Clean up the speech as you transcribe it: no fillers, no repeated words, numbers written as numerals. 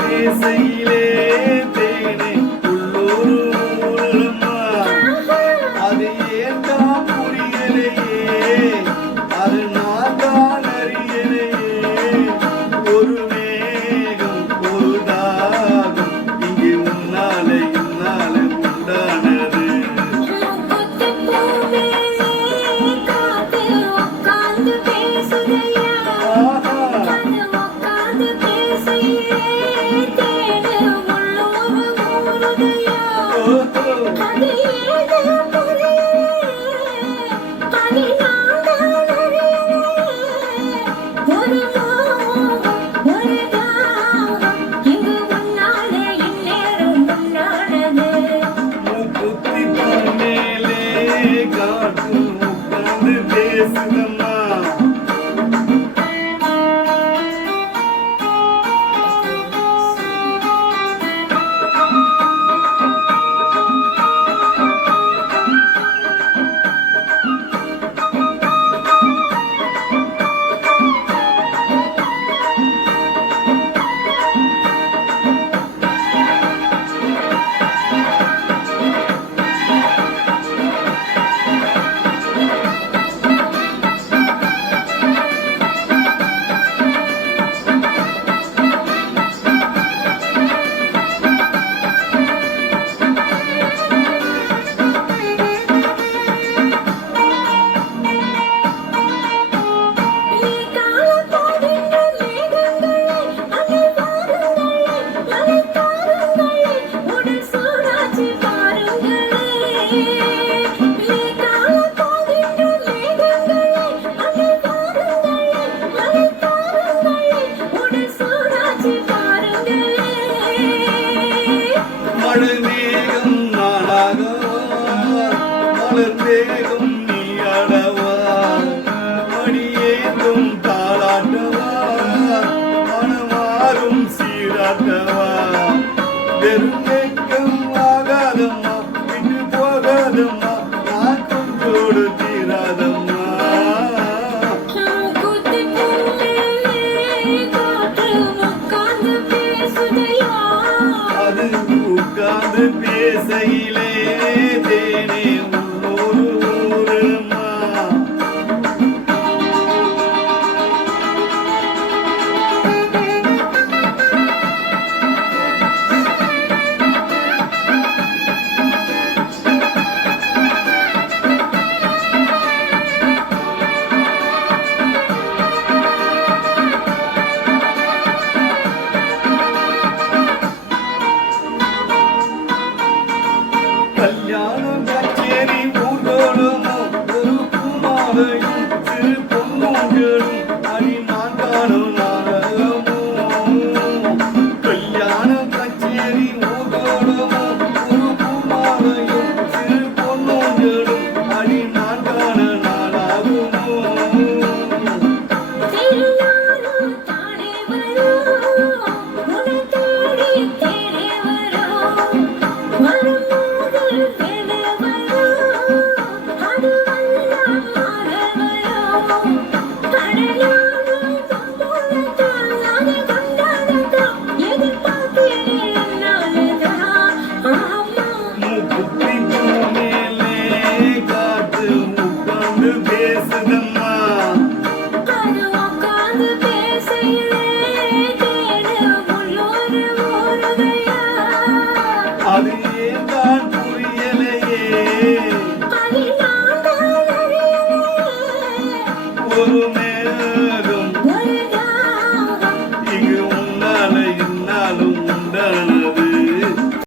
பேசையிலே தேனே உள்ளூர் ஊரம்மா அது ஏண்டா புரியலையே அது நான் தான் அறியலையே ஒரு மேகம் ஒரு தாகம் இங்கே உன்னாலே உண்டானது மழமேகம் நாளாகவா மலர்மேகம் நீ அடவா மணியேந்தும் தாளாட்டவா மனமாறும் சீராட்டவா வெறுமேக்கம் ஆகாதம்மா விட்டு போகாதம்மா நான் கொஞ்சோடு தீராதம்மா உட்கார்ந்து பேசையிலே தேனே உள்ளூர் ஊரம்மா கல்யாணம் கச்சேரி ஊர்வலமோ ஒரு பூமாலையும் சிறு பொங்கலும் அடி நான் காணும் நாடகமோ கல்யாணம் கச்சேரி ஊர்வலமோ ஒரு பூமாலையும் சிறு பொங்கலும் அடி நான் காண நாடாகுமோ அது ஏன் புரியலையே ஒரு